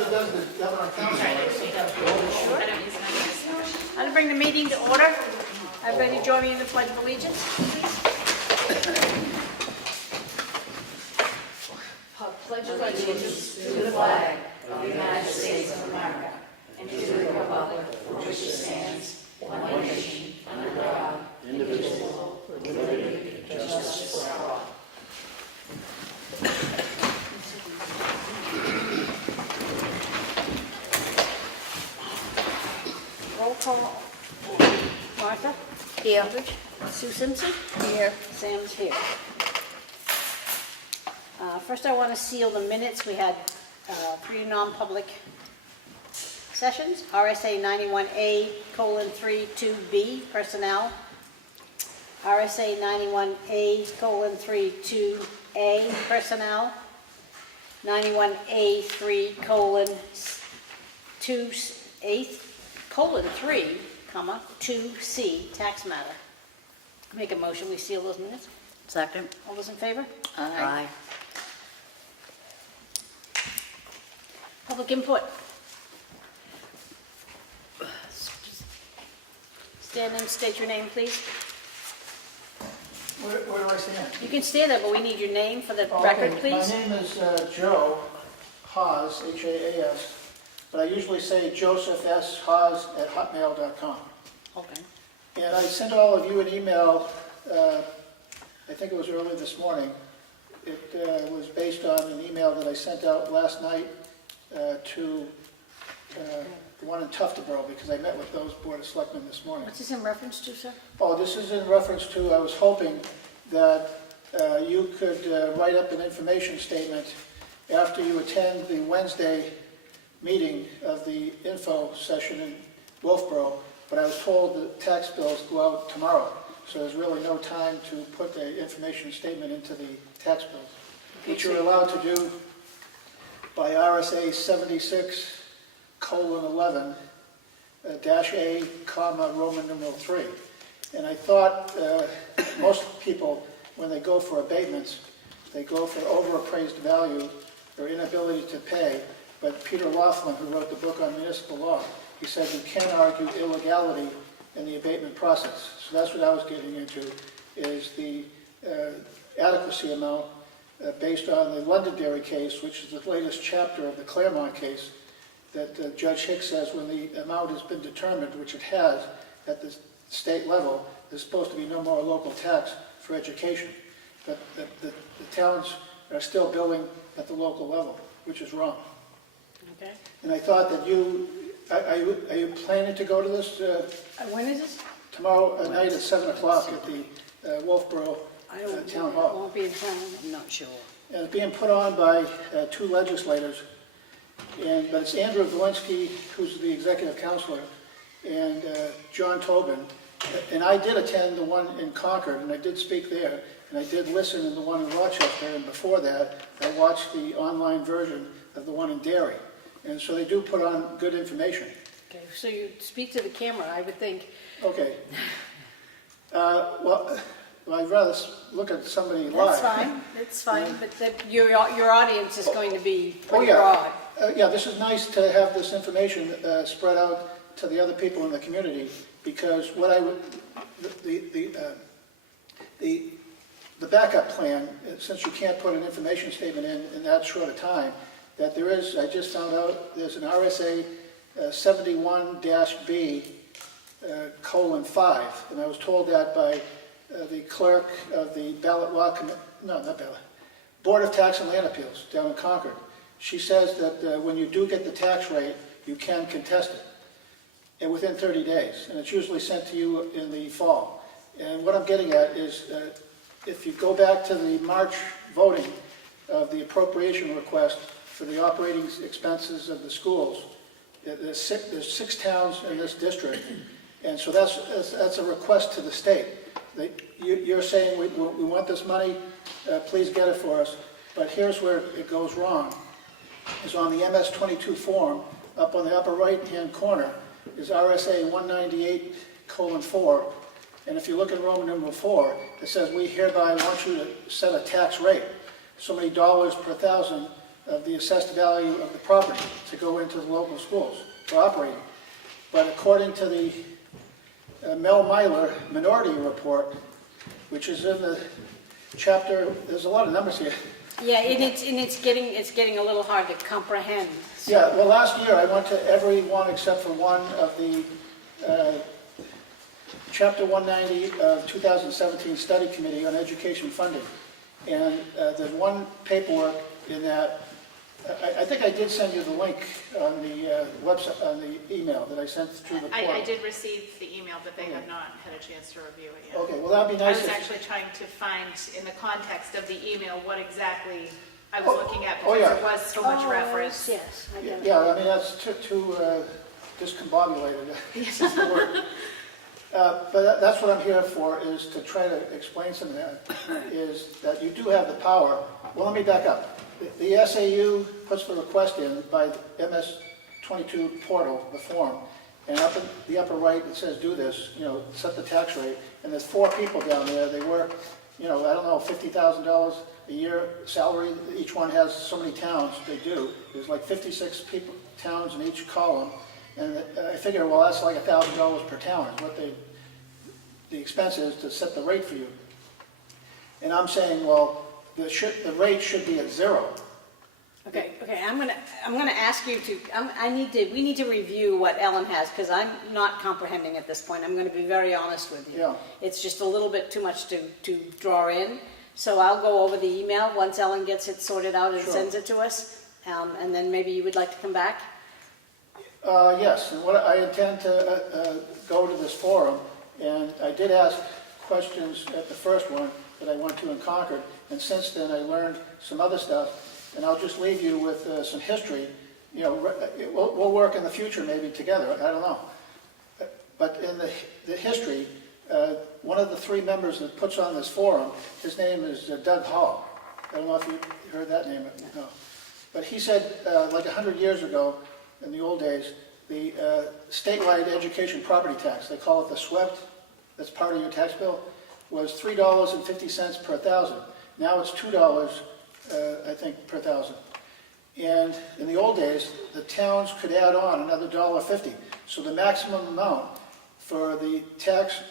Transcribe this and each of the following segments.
it does the governor council. I don't use my. I'm going to bring the meeting to order. Everybody join me in the Pledge of Allegiance. Pledge allegiance to the flag of the United States of America and to the republic for which it stands, one nation, under God, indivisible, with liberty and justice for all. Roll call. Martha? Here. Eldridge? Sue Simpson? Here. Sam's here. First, I want to seal the minutes. We had 3 non-public sessions. RSA 91A:32B, personnel. RSA 91A:32A, personnel. 91A:3, 2C, tax matter. Make a motion, we seal those minutes. Second. All those in favor? Aye. Public input. Stand and state your name, please. Where do I stand? You can stand there, but we need your name for the Oh, record, okay. please. My name is Joe Haas, H-A-A-S, but I usually say Joseph S. Haas at hotmail.com. Okay. And I sent all of you an email, I think it was early this morning. It was based on an email that I sent out last night to the one in Tuftonboro, because I met with those Board of Selectmen this morning. What's this in reference to, sir? Oh, this is in reference to, I was hoping that you could write up an information statement after you attend the Wednesday meeting of the info session in Wolfboro, but I was told the tax bills go out tomorrow, so there's really no time to put the information statement into the tax bills, which you're allowed to do by RSA 76:11, -A, Roman numeral 3. And I thought most people, when they go for abatements, they go for overappraised value or inability to pay. But Peter Laughlin, who wrote the book on municipal law, he said you can argue illegality in the abatement process. So that's what I was getting into, is the adequacy amount based on the Londonderry case, which is the latest chapter of the Claremont case, that Judge Hicks says when the amount has been determined, which it has at the state level, there's supposed to be no more local tax for education. But the towns are still billing at the local level, which is wrong. Okay. And I thought that are you planning to go to this When is this? tomorrow night at 7 o'clock at the Wolfboro Town Hall? Won't be in town. I'm not sure. And it's being put on by 2 legislators, but it's Andrew Valinsky, who's the executive counselor, and John Tobin. And I did attend the one in Concord, and I did speak there, and I did listen in the one in Rochester, and before that, I watched the online version of the one in Derry. And so they do put on good information. Okay, so you speak to the camera, I would think. Okay. Well, I'd rather look at somebody live. That's fine, but your audience is going to be pretty yeah. broad. Yeah, this is nice to have this information spread out to the other people in the community, because what I would, the backup plan, since you can't put an information statement in that short a time, that there is, I just found out, there's an RSA 71-B:5, and I was told that by the clerk of the Board of Tax and Land Appeals down in Concord. She says that when you do get the tax rate, you can contest it, and within 30 days, and it's usually sent to you in the fall. And what I'm getting at is, if you go back to the March voting of the appropriation request for the operating expenses of the schools, there's 6 towns in this district, and so that's a request to the state. You're saying we want this money, please get it for us, but here's where it goes wrong. Is on the MS-22 form, up on the upper right-hand corner, is RSA 198:4, and if you look at Roman numeral 4, it says we hereby want you to set a tax rate, so many dollars per thousand of the assessed value of the property to go into the local schools for operating. But according to the Mel Myler Minority Report, which is in the chapter, there's a lot of numbers here. Yeah, and it's getting a little hard to comprehend. So- Yeah, well, last year I went to every one except for one of the Chapter 190 of 2017 Study Committee on Education Funding. And there's one paperwork in that, I think I did send you the link on the website, on the email that I sent through the portal. I did receive the email, but they have not had a chance to review it yet. Okay, well, that'd be I nice was if... actually trying to find, in the context of the email, what exactly I was looking at, oh, because yeah. there was so much Oh, reference. Yes, I get it. Yeah, I mean, that's too discombobulated. That's the word. But that's what I'm here for, is to try to explain some of that, is that you do have the power. Well, let me back up. The SAU puts the request in by the MS-22 portal, the form, and up in the upper right it says do this, set the tax rate, and there's 4 people down there. They work, I don't know, $50,000 a year salary. Each one has so many towns they do. There's like 56 towns in each column. And I figure, well, that's like $1,000 per town is what the expense is to set the rate for you. And I'm saying, well, the rate should be at 0. Okay, I'm gonna ask you to, we need to review what Ellen has, because I'm not comprehending at this point. I'm gonna be very honest with you. Yeah. It's just a little bit too much to draw in. So I'll go over the email once Ellen gets it sorted out and Sure. sends it to us. And then maybe you would like to come back? Yes, and what I intend to go to this forum, and I did ask questions at the first one that I went to in Concord, and since then I learned some other stuff, and I'll just leave you with some history. We'll work in the future maybe together, I don't know. But in the history, one of the 3 members that puts on this forum, his name is Doug Hall. I don't know if you heard that name. No. But he said like 100 years ago, in the old days, the statewide education property tax, they call it the SWEPT, that's part of your tax bill, was $3.50 per thousand. Now it's $2, I think, per thousand. And in the old days, the towns could add on another $1.50. So the maximum amount for the tax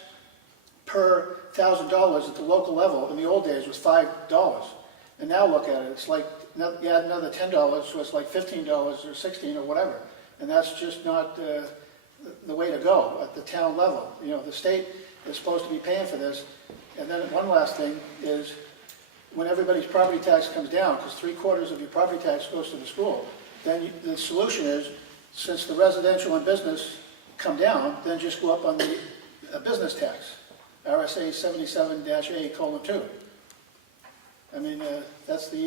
per $1,000 at the local level in the old days was $5. And now look at it, it's like, you add another $10, so it's like $15 or $16 or whatever. And that's just not the way to go at the town level. The state is supposed to be paying for this. And then one last thing is, when everybody's property tax comes down, because 3/4 of your property tax goes to the school, then the solution is, since the residential and business come down, then just go up on the business tax, RSA 77-A:2. I mean, that's the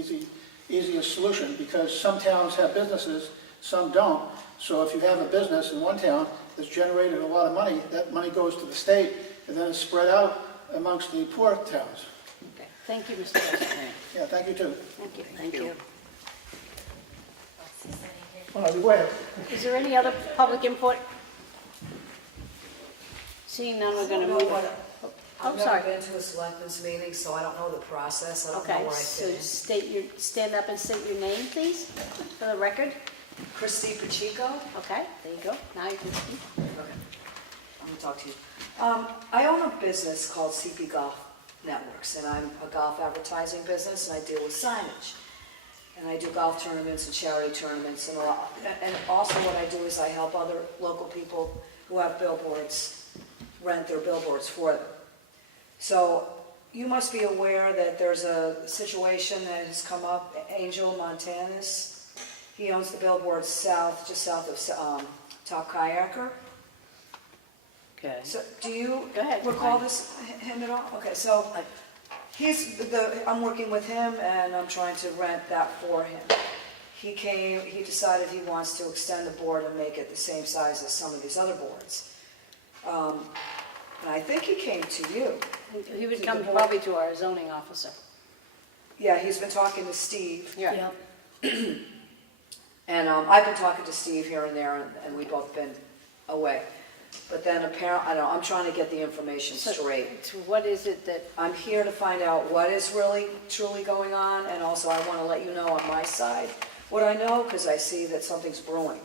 easiest solution, because some towns have businesses, some don't. So if you have a business in one town that's generated a lot of money, that money goes to the state, and then it's spread out amongst the poor towns. Okay, thank you, Mr. President. Yeah, thank you too. Thank you. Thank you. Well, go ahead. Is there any other public input? Seeing none, we're gonna move on. I've sorry. never been to a selectmen's meeting, so I don't know the process, I don't know Okay, where I so fit in. stand up and state your name, please, for the record. Christy Pacheco? Okay, there you go. Now you can speak. Okay, I'm gonna talk to you. I own a business called CP Golf Networks, and I'm a golf advertising business, and I deal with signage. And I do golf tournaments and charity tournaments, and also what I do is I help other local people who have billboards rent their billboards for them. So you must be aware that there's a situation that has come up, Angel Montanus. He owns the billboards just south of Top Kayaker. Okay. So do you Go ahead. recall him at all? Okay, so I'm working with him and I'm trying to rent that for him. He decided he wants to extend the board and make it the same size as some of these other boards. And I think he came to you. He would come probably to our zoning officer. Yeah, he's been talking to Steve. Yeah. And I've been talking to Steve here and there, and we've both been away. But then apparently, I don't know, I'm trying to get the information straight. So what is it that, I'm here to find out what is really, truly going on, and also I want to let you know on my side What I know, because I see that something's brewing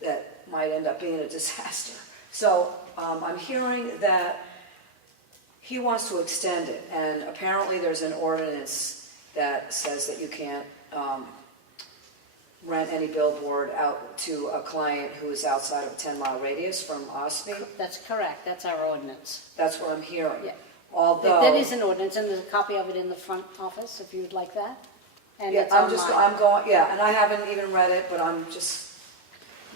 that might end up being a disaster. So I'm hearing that he wants to extend it, and apparently there's an ordinance that says that you can't rent any billboard out to a client who is outside of a 10-mile radius from Ossipee. That's correct, that's our ordinance. That's what I'm hearing. Yeah. Although... That is an ordinance, and there's a copy of it in the front office, if you'd like that. And Yeah, it's online. I'm going, yeah, and I haven't even read it, but I'm just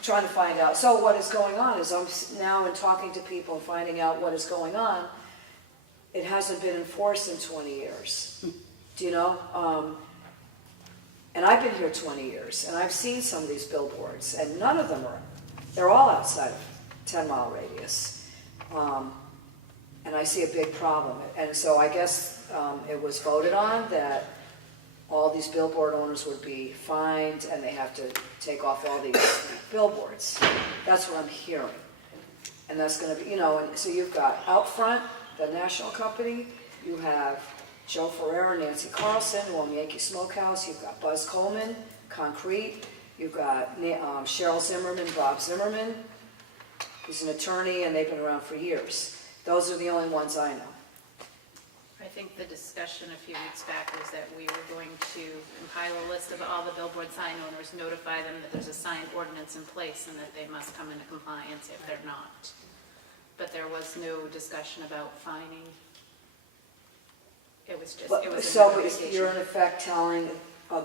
trying to find out. So what is going on is I'm now in talking to people and finding out what is going on. It hasn't been enforced in 20 years. Do you know? And I've been here 20 years, and I've seen some of these billboards, and none of them they're all outside of 10-mile radius. And I see a big problem. And so I guess it was voted on that all these billboard owners would be fined, and they have to take off all these billboards. That's what I'm hearing. And that's going to be, and so you've got out front, the national company, you have Joe Ferrera, Nancy Carlson, who own Yankee Smokehouse, you've got Buzz Coleman, Concrete, you've got Cheryl Zimmerman, Bob Zimmerman. He's an attorney, and they've been around for years. Those are the only ones I know. I think the discussion a few weeks back was that we were going to compile a list of all the billboard sign owners, notify them that there's a sign ordinance in place and that they must come into compliance if they're not. But there was no discussion about fining. It was just, it was a So notification. you're in effect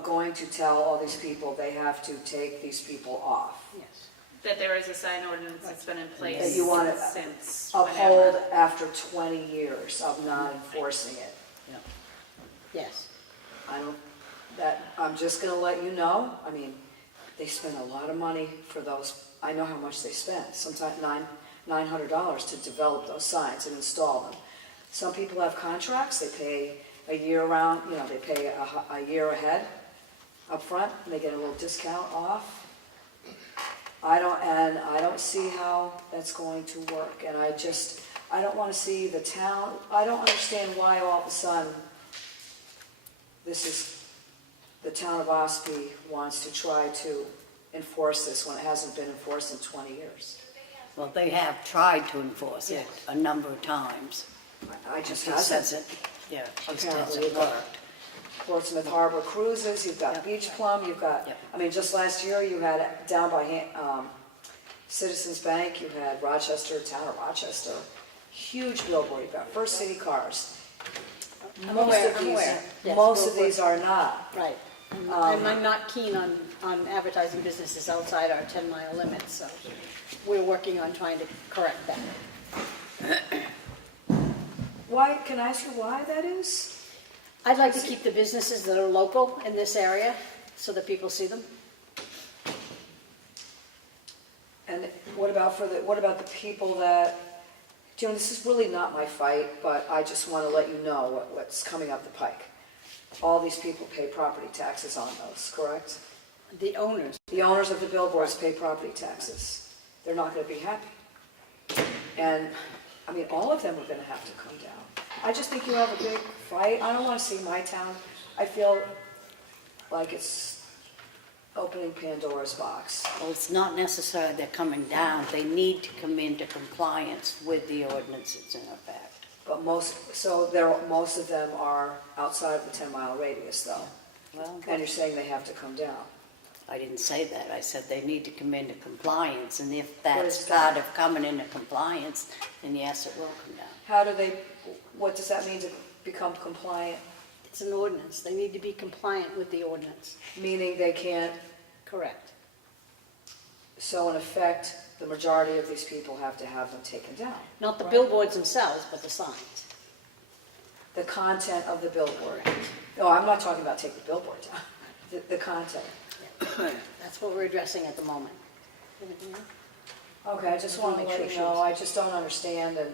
going to tell all these people they have to take these people off. Yes. That there is a sign ordinance that's been in place That you want to since uphold whenever. after 20 years of not enforcing it. Yes. I'm just going to let you know, I mean, they spend a lot of money for those. I know how much they spend, sometimes $900 to develop those signs and install them. Some people have contracts, they pay a year around, they pay a year ahead up front, and they get a little discount off. I don't see how that's going to work, and I don't want to see the town, I don't understand why all of a sudden the town of Ossipee wants to try to enforce this when it hasn't been enforced in 20 years. Well, they have tried to enforce it a number of times. I just It hasn't. doesn't, yeah, it just Apparently, hasn't worked. Portsmouth Harbor Cruises, you've got Beach Plum, you've got, Yep. just last year you had down by Citizens Bank, you had Rochester, town of Rochester, huge billboard, you've got First City Cars. I'm Most aware, of I'm these- aware. Yes, Most go of for it. these are not. Right. And I'm not keen on advertising businesses outside our 10-mile limits, so we're working on trying to correct that. Why, can I ask you why that is? I'd like to keep the businesses that are local in this area so that people see them. And what about the people that, this is really not my fight, but I just want to let you know what's coming up the pike. All these people pay property taxes on those, correct? The owners. The owners of the billboards pay property taxes. They're not going to be happy. And, all of them are going to have to come down. I just think you have a big fight. I don't want to see my town. I feel like it's opening Pandora's box. Well, it's not necessarily they're coming down. They need to come into compliance with the ordinances in effect. But most of them are outside of the 10-mile radius, though. Well, And you're saying they have to come down. I didn't say that. I said they need to come into compliance, and if What that's is that? part of coming into compliance, then yes, it will come down. What does that mean to become compliant? It's an ordinance. They need to be compliant with the ordinance. Meaning they can't, Correct. so in effect, the majority of these people have to have them taken down. Not the billboards themselves, but the signs. The content of the billboard. No, I'm not talking about taking the billboard down. The content. That's what we're addressing at the moment. Anything else? Okay, I just want to let you know, I just don't understand, and,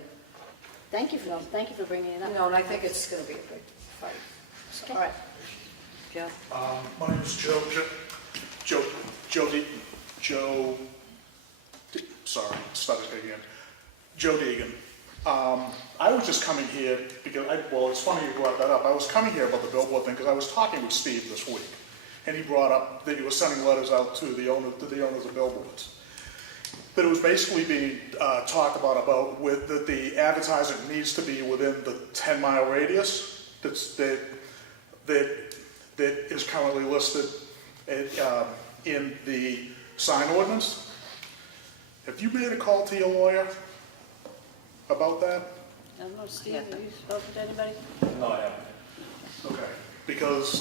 Thank you for bringing it up. and I think it's going to be a big fight. So, all right. Joe? My name is Joe Deegan. I was just coming here because, it's funny you brought that up. I was coming here about the billboard thing because I was talking with Steve this week. and he brought up that you were sending letters out to the owners of billboards. That it was basically being talked about that the advertising needs to be within the 10-mile radius that is currently listed in the sign ordinance. Have you made a call to your lawyer about that? I don't know, Steve, have you spoken to anybody? No, I haven't. Okay. Because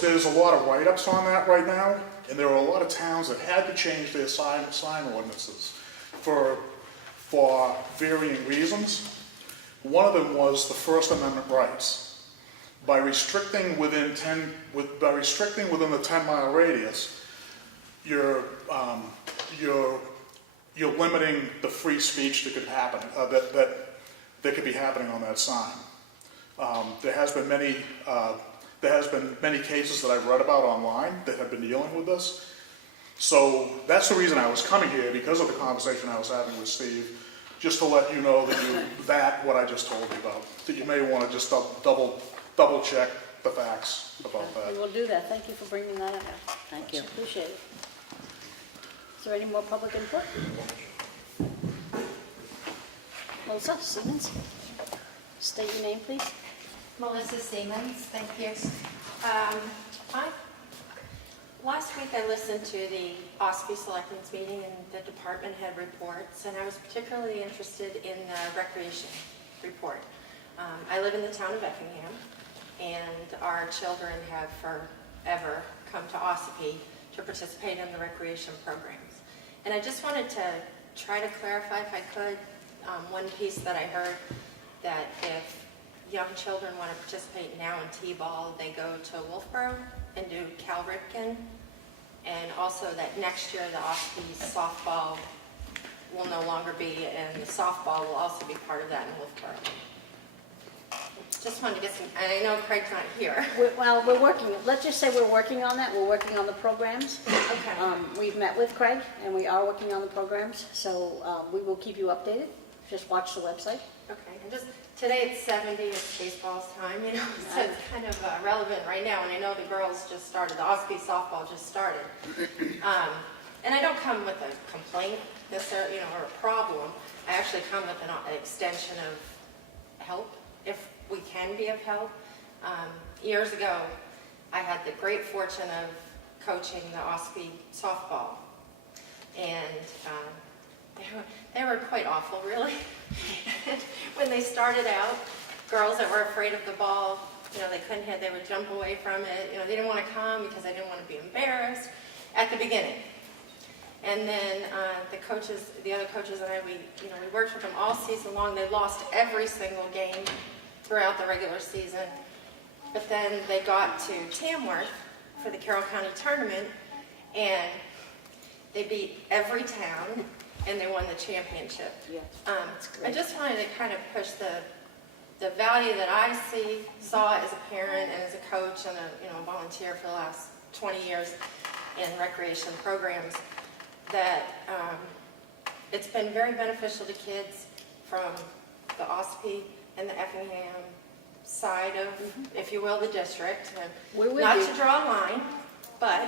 there's a lot of write-ups on that right now, and there are a lot of towns that had to change their sign ordinances for varying reasons. One of them was the First Amendment rights. By restricting within the 10-mile radius, you're limiting the free speech that could happen, that could be happening on that sign. There has been many cases that I've read about online that have been dealing with this. So that's the reason I was coming here, because of the conversation I was having with Steve, just to let you know that what I just told you about, that you may want to just double check the facts about that. We will do that. Thank you for bringing that up. Thank you. Appreciate it. Is there any more public input? Melissa Siemens? State your name, please. Melissa Siemens, thank you. Last week I listened to the Ossipee Selectmen's meeting and the department head reports, and I was particularly interested in the recreation report. I live in the town of Effingham, and our children have forever come to Ossipee to participate in the recreation programs. And I just wanted to try to clarify, if I could, one piece that I heard, that if young children want to participate now in T-ball, they go to Wolfboro and do Cal Ripken, and also that next year the Ossipee softball will no longer be, and the softball will also be part of that in Wolfboro. Just wanted to get some, and I know Craig's not here. We're working, let's just say we're working on that. We're working on the programs. Okay. We've met with Craig, and we are working on the programs, so we will keep you updated. Just watch the website. Okay, and just, today it's 70, it's baseball's time, you know, so it's kind of relevant right now, and I know the girls just started, the Ossipee softball just started. And I don't come with a complaint necessarily, you know, or a problem. I actually come with an extension of help, if we can be of help. Years ago, I had the great fortune of coaching the Ossipee softball, and they were quite awful, really. When they started out, girls that were afraid of the ball, you know, they couldn't hit, they would jump away from it. You know, they didn't want to come because they didn't want to be embarrassed at the beginning. And then the other coaches and I, we worked with them all season long. They lost every single game throughout the regular season. But then they got to Tamworth for the Carroll County tournament, and they beat every town, and they won the championship. Yeah. I just wanted to kind of push the value that I saw as a parent and as a coach and a volunteer for the last 20 years in recreation programs, that it's been very beneficial to kids from the Ossipee and the Effingham side of, if you will, the district. We're with Not you. to draw a line, but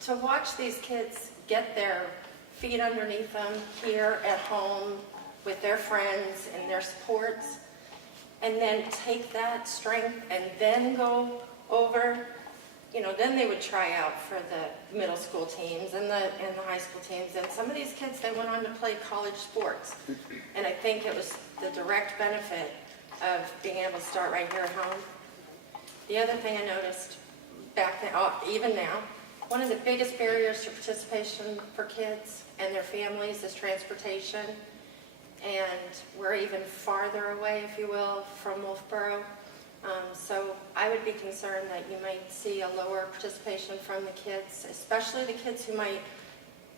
to watch these kids get their feet underneath them here at home with their friends and their supports, and then take that strength and then go over, then they would try out for the middle school teams and the high school teams. And some of these kids, they went on to play college sports. And I think it was the direct benefit of being able to start right here at home. The other thing I noticed back then, even now, one of the biggest barriers to participation for kids and their families is transportation. And we're even farther away, if you will, from Wolfboro. So I would be concerned that you might see a lower participation from the kids, especially the kids who might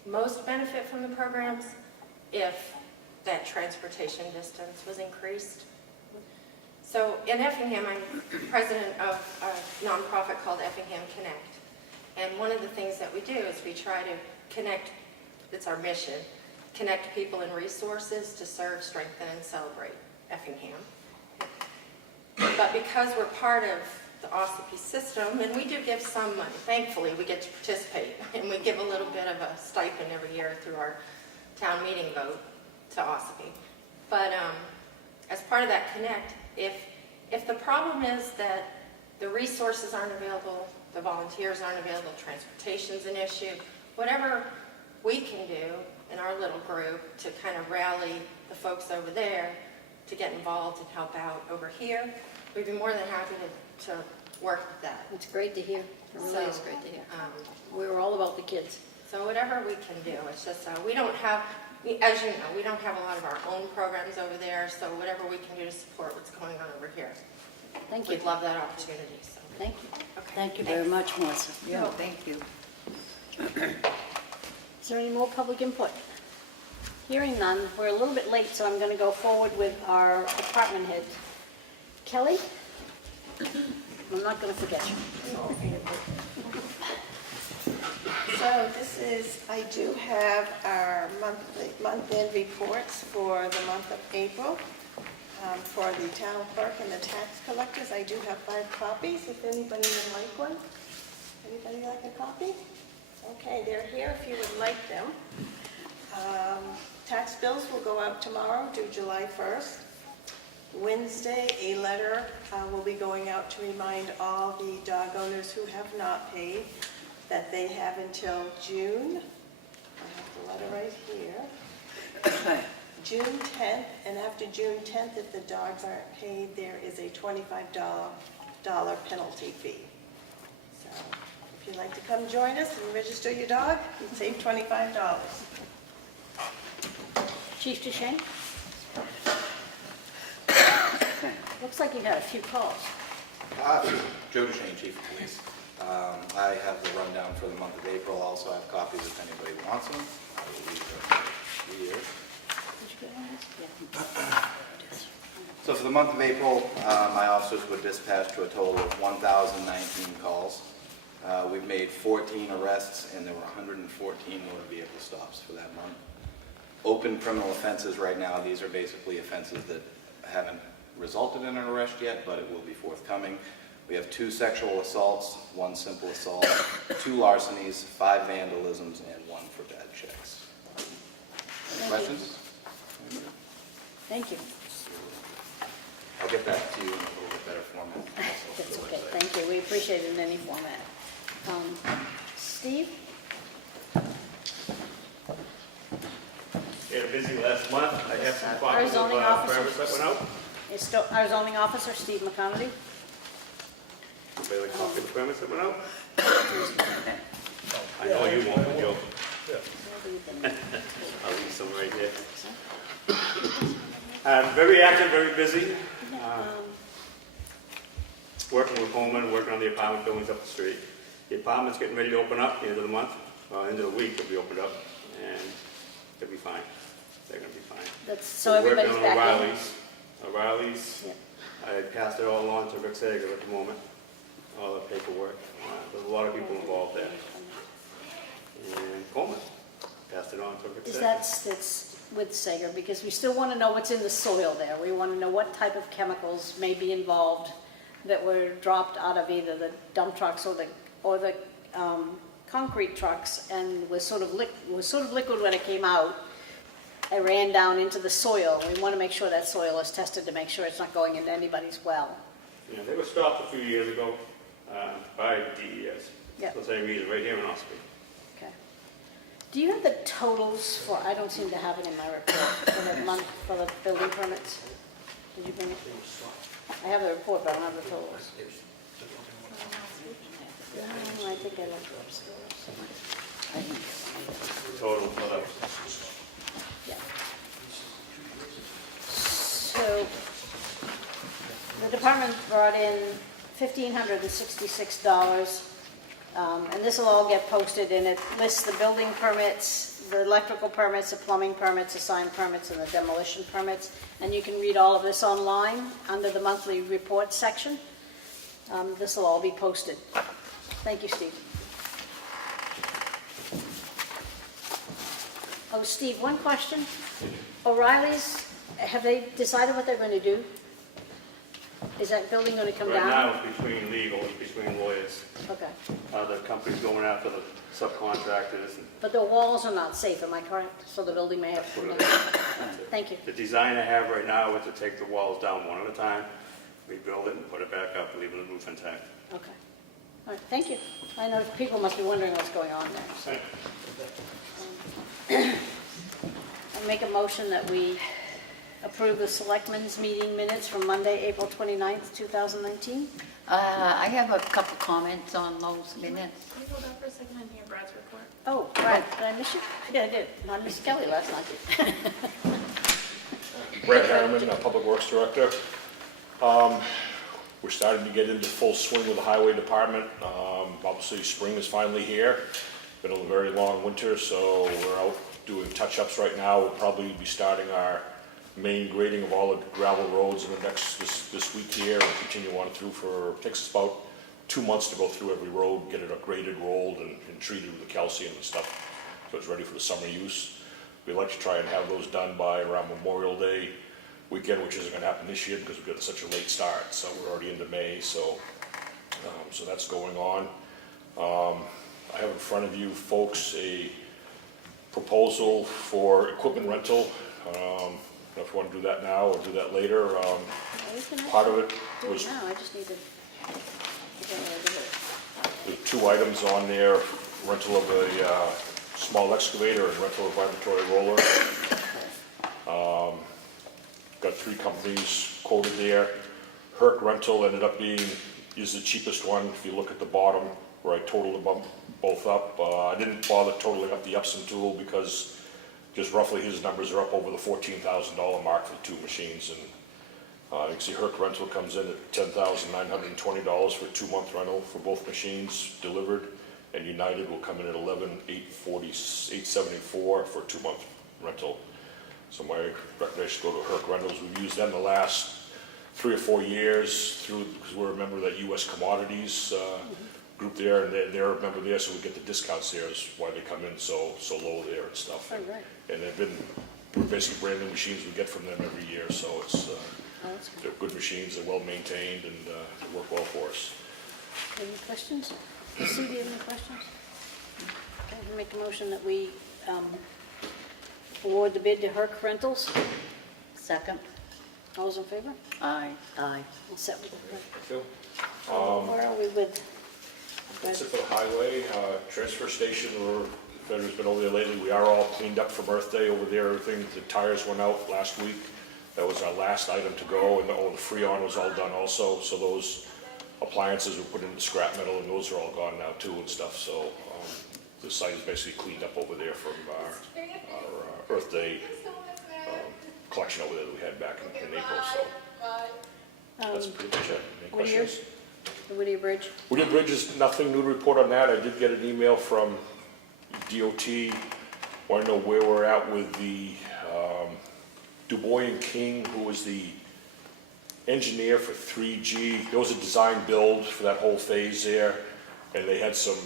most benefit from the programs, if that transportation distance was increased. So in Effingham, I'm president of a nonprofit called Effingham Connect. And one of the things that we do is we try to connect, it's our mission, connect people and resources to serve, strengthen, and celebrate Effingham. But because we're part of the Ossipee system, and we do give some money. Thankfully, we get to participate, and we give a little bit of a stipend every year through our town meeting vote to Ossipee. But as part of that connect, if the problem is that the resources aren't available, the volunteers aren't available, transportation's an issue, whatever we can do in our little group to kind of rally the folks over there to get involved and help out over here, we'd be more than happy to work with that. It's great to hear. It really is great to hear. We were all about the kids. So whatever we can do, it's just, we don't have, as you know, we don't have a lot of our own programs over there, so whatever we can do to support what's going on over here. Thank you. We'd love that opportunity, so. Thank you. Okay. Thank you very much, Melissa. No, thank you. Is there any more public input? Hearing none, we're a little bit late, so I'm going to go forward with our department heads. Kelly? I'm not going to forget you. So this is, I do have our month-end reports for the month of April for the town clerk and the tax collectors. I do have 5 copies, if anybody would like one. Anybody like a copy? Okay, they're here if you would like them. Tax bills will go out tomorrow, due July 1st. Wednesday, a letter will be going out to remind all the dog owners who have not paid that they have until June. I have the letter right here. June 10th, and after June 10th, if the dogs aren't paid, there is a $25 penalty fee. So if you'd like to come join us and register your dog, you'd save $25. Chief Duchesne? Looks like you had a few calls. Joe Duchesne, Chief of Police. I have the rundown for the month of April. Also, I have copies if anybody wants them. I will leave them here. Did you get one of these? Yeah. So for the month of April, my officers were dispatched to a total of 1,019 calls. We've made 14 arrests, and there were 114 motor vehicle stops for that month. Open criminal offenses right now, these are basically offenses that haven't resulted in an arrest yet, but it will be forthcoming. We have 2 sexual assaults, 1 simple assault, 2 larcenies, 5 vandalisms, and 1 for bad checks. Any questions? Thank you. I'll get back to you in a little bit better format. That's okay, thank you. We appreciate it in any format. Steve? We had a busy last month. I have some Our copies of zoning officer. permits that went out. Is still our zoning officer, Steve McConerty. Anybody like a copy of the permits that went out? I know you won't, but Joe. I'll leave some right here. Very active, very busy. Working with Coleman, working on the apartment buildings up the street. The apartment's getting ready to open up the end of the month. End of the week, it'll be opened up, and they'll be fine. They're gonna be fine. So everybody's Working on back in? O'Reilly's. Yeah. I passed it all on to Rick Sager at the moment, all the paperwork. There's a lot of people involved there. And Coleman, passed it on to Rick Is Sager. that's with Sager, because we still want to know what's in the soil there. We want to know what type of chemicals may be involved that were dropped out of either the dump trucks or the concrete trucks, and was sort of liquid when it came out. It ran down into the soil. We want to make sure that soil is tested to make sure it's not going into anybody's well. Yeah, they were stopped a few years ago by DES. Yeah. The same reason, right here in Ossipee. Okay. Do you have the totals for, I don't seem to have it in my report, for the month, for the building permits? Did you bring it? I have the report, but I don't have the totals. No, I think I left it upstairs. Total for the Yeah. So, the department brought in $1,566, and this will all get posted, and it lists the building permits, the electrical permits, the plumbing permits, the sign permits, and the demolition permits, and you can read all of this online under the monthly report section. This will all be posted. Thank you, Steve. Oh, Steve, one question. O'Reilly's, have they decided what they're going to do? Is that building gonna come Right down? now, it's between legal, it's between lawyers. Okay, The company's going after the subcontractors. And but the walls are not safe, am I correct? So the building may have to come down? Thank you. The design I have right now is to take the walls down one at a time, rebuild it and put it back up, leaving the roof intact. Okay. All right, thank you. I know people must be wondering what's going on there. So. I make a motion that we approve the Selectmen's meeting minutes from Monday, April 29th, 2019. I have a couple comments on those minutes. Can you hold on for a second and hear Brad's report? Oh, Brad, did I miss you? Yeah, I did. I missed Kelly last night. Brad Harriman, Public Works Director. We're starting to get into full swing with the Highway Department. Obviously, spring is finally here. Been a very long winter, so we're out doing touch-ups right now. We'll probably be starting our main grading of all the gravel roads in the this week here, and continue on through takes us about 2 months to go through every road, get it graded, rolled, and treated with the calcium and stuff, so it's ready for the summer use. We'd like to try and have those done by around Memorial Day weekend, which isn't going to happen this year because we've got such a late start, so we're already into May, so that's going on. I have in front of you folks a proposal for equipment rental. I don't know if you want to do that now or do that later. Part of it was, No, I just need to. there's 2 items on there, rental of a small excavator and rental of vibratory roller. Got 3 companies quoted there. Herc Rental ended up is the cheapest one. If you look at the bottom where I totaled them both up, I didn't bother totaling up the Epson tool because just roughly his numbers are up over the $14,000 mark for the 2 machines. And you can see Herc Rental comes in at $10,920 for a 2-month rental for both machines delivered, and United will come in at $11,874 for a 2-month rental. So my recommendation go to Herc Rentals. We've used them the last 3 or 4 years because we're a member of that U.S. Commodities group there, and they're a member there, so we get the discounts there. Is why they come in so low there and stuff. Oh, right. And we're basically brand new machines we get from them every year, so they're good machines, they're well maintained, and they work well for us. Any questions? Sue, do you have any questions? Okay, I make a motion that we award the bid to Herc Rentals. Second? All those in favor? Aye. Aye. All set with Phil? where are we with? That's it for the highway. Transfer station, Federer's been over there lately. We are all cleaned up from Earth Day over there. Everything, the tires went out last week. That was our last item to go, and the Freon was all done also. So those appliances were put into scrap metal, and those are all gone now too and stuff. So the site is basically cleaned up over there from our Earth Day collection over there that we had back in April. So that's pretty much it. Any questions? The Whittier Bridge? Whittier Bridge is nothing new to report on that. I did get an email from DOT, want to know where we're at with the Du Bois and King, who was the engineer for 3G. There was a design build for that whole phase there, and they had some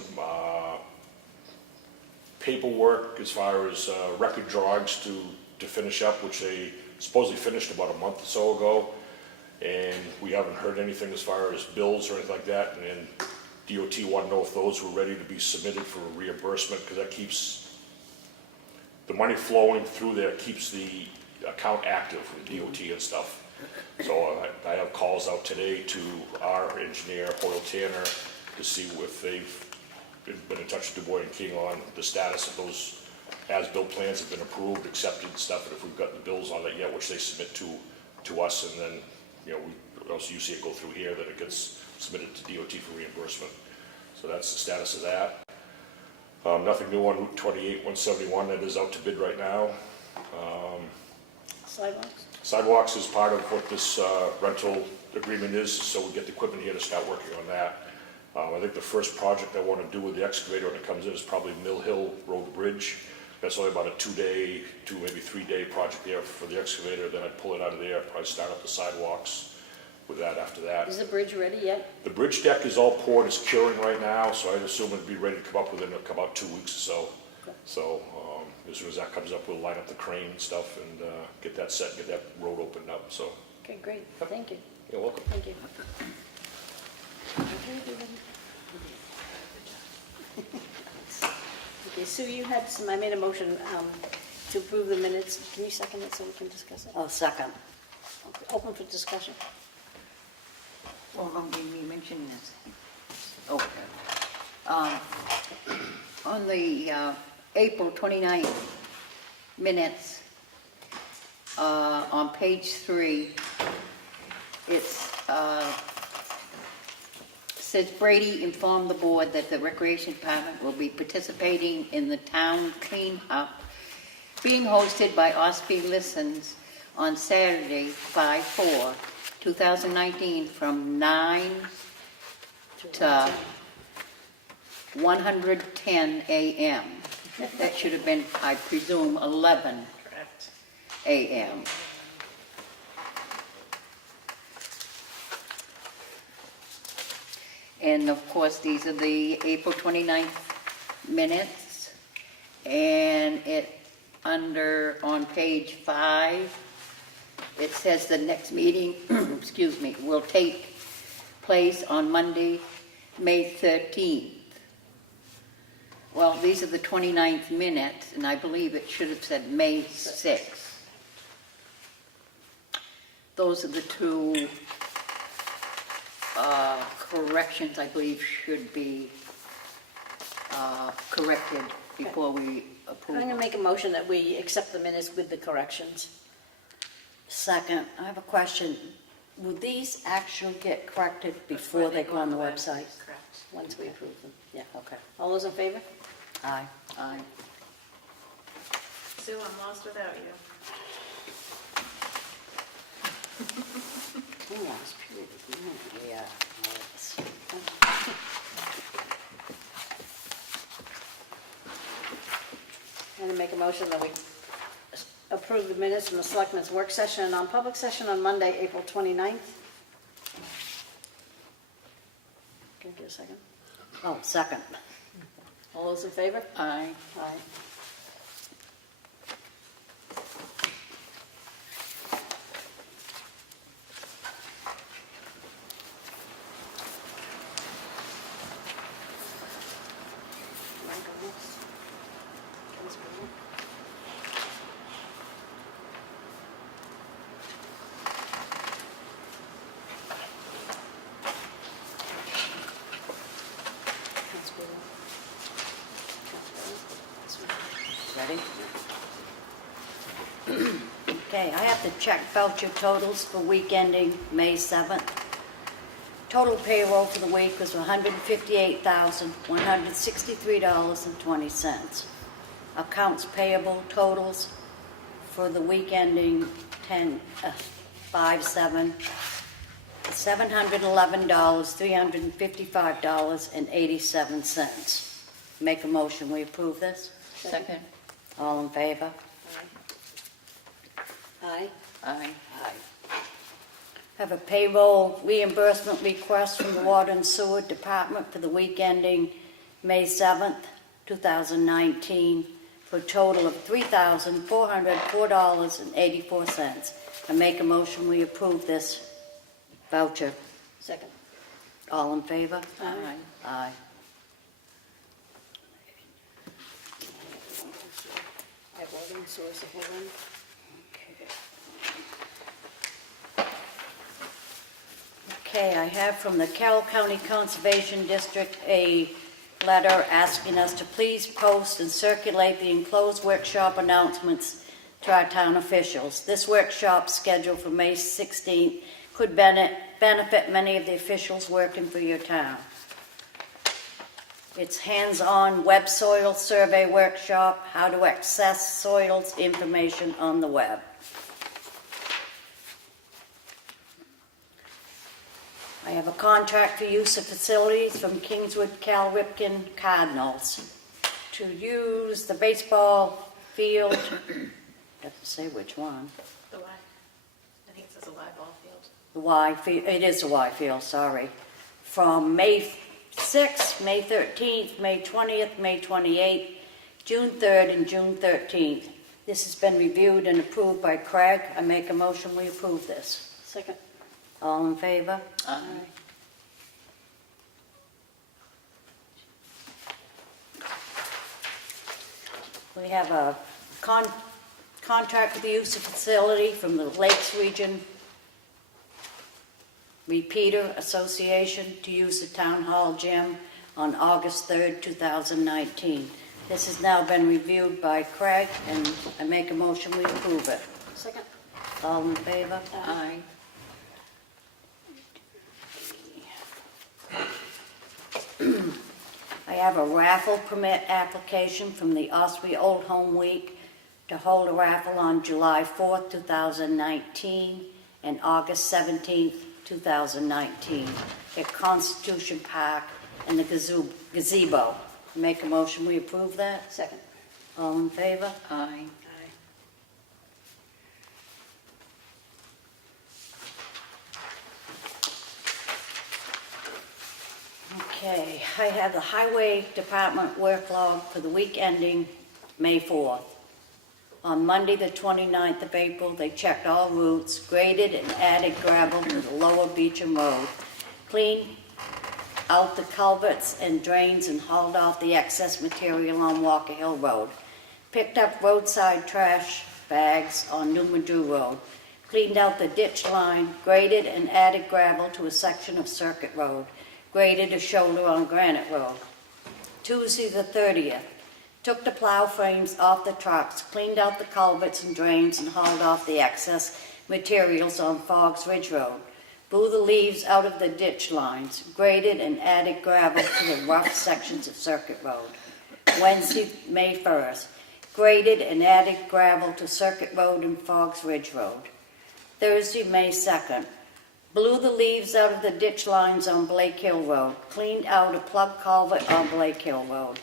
paperwork as far as record drawings to finish up, which they supposedly finished about a month or so ago. And we haven't heard anything as far as bills or anything like that. And DOT wanted to know if those were ready to be submitted for reimbursement, because that keeps the money flowing through there, keeps the account active with DOT and stuff. So I have calls out today to our engineer, Hoyle Tanner, to see if they've been in touch with Du Bois and King on the status of those as-built plans have been approved, accepted and stuff, and if we've got the bills on it yet, which they submit to us, and then we also you see it go through here, then it gets submitted to DOT for reimbursement. So that's the status of that. Nothing new on Route 28, 171, that is out to bid right now. Sidewalks? Sidewalks is part of what this rental agreement is, so we get the equipment here to start working on that. I think the first project I want to do with the excavator when it comes in is probably Mill Hill Road Bridge. That's only about a 2-day, maybe 3-day project there for the excavator. Then I'd pull it out of there, probably start up the sidewalks with that after that. Is the bridge ready yet? The bridge deck is all poured, it's curing right now, so I'd assume it'd be ready to come up within about 2 weeks or so. Okay. So as soon as that comes up, we'll line up the crane and stuff and get that set, get that road opened up. So. Okay, great, thank you. You're welcome. Thank you. Okay, Sue, you had some, I made a motion to approve the minutes. Can you second it so we can discuss it? Oh, second. Open for discussion. Well, don't be me mentioning this. Okay. On the April 29th minutes, on page 3, it's says Brady informed the board that the Recreation Department will be participating in the town cleanup being hosted by Ossipee Listens on Saturday, 5/4/2019, from 9 to 110 a.m. That should have been, I presume, 11 Correct. a.m. And of course, these are the April 29th minutes. And on page 5, it says the next meeting, excuse me, will take place on Monday, May 13th. Well, these are the 29th minutes, and I believe it should have said May 6th. Those are the two corrections I believe should be corrected before we I'm approve. going to make a motion that we accept the minutes with the corrections. Second, I have a question. Will these actually get corrected before they go on the website? Correct. Once we approve them. Yeah. Okay. All those in favor? Aye. Aye. Sue, I'm lost without you. Yeah. I'm going to make a motion that we approve the minutes from the Selectmen's work session and non-public session on Monday, April 29th. Can I get a second? Oh, second. All those in favor? Aye. Aye. Ready? Okay, I have the check voucher totals for week ending May 7th. Total payroll for the week was $158,163.20. Accounts payable totals for the week ending 5/7, $711, $355.87. Make a motion, we approve this? Second. All in favor? Aye. Aye. Aye. Have a payroll reimbursement request from the Water and Sewer Department for the week ending May 7th, 2019, for a total of $3,404.84. I make a motion, we approve this voucher. Second. All in favor? Aye. Aye. I have water and sewer, so hold on. Okay, I have from the Carroll County Conservation District a letter asking us to please post and circulate the enclosed workshop announcements to our town officials. This workshop scheduled for May 16th could benefit many of the officials working for your town. It's hands-on web soil survey workshop, how to access soils information on the web. I have a contract for use of facilities from Kingswood Cal Ripken Cardinals to use the baseball field. Doesn't say which one. The Y. I think it says a Y ball field. The Y field. It is the Y field. Sorry. From May 6th, May 13th, May 20th, May 28th, June 3rd, and June 13th. This has been reviewed and approved by Craig. I make a motion we approve this. Second. All in favor? Aye. We have a contract with the use of facility from the Lakes Region Repeater Association to use the Town Hall gym on August 3rd, 2019. This has now been reviewed by Craig, and I make a motion we approve it. Second. All in favor? Aye. I have a raffle permit application from the Ossipee Old Home Week to hold a raffle on July 4th, 2019 and August 17th, 2019 at Constitution Park and the gazebo. Make a motion, we approve that? Second. All in favor? Aye. Okay, I have the Highway Department work log for the week ending May 4th. On Monday, the 29th of April, they checked all routes, graded and added gravel to the lower Beecham Road, cleaned out the culverts and drains and hauled off the excess material on Walker Hill Road, picked up roadside trash bags on New Madrid Road, cleaned out the ditch line, graded and added gravel to a section of Circuit Road, graded a shoulder on Granite Road. Tuesday the 30th, took the plow frames off the trucks, cleaned out the culverts and drains and hauled off the excess materials on Foggs Ridge Road, blew the leaves out of the ditch lines, graded and added gravel to the rough sections of Circuit Road. Wednesday, May 1st, graded and added gravel to Circuit Road and Foggs Ridge Road. Thursday, May 2nd, blew the leaves out of the ditch lines on Blake Hill Road, cleaned out a plug culvert on Blake Hill Road,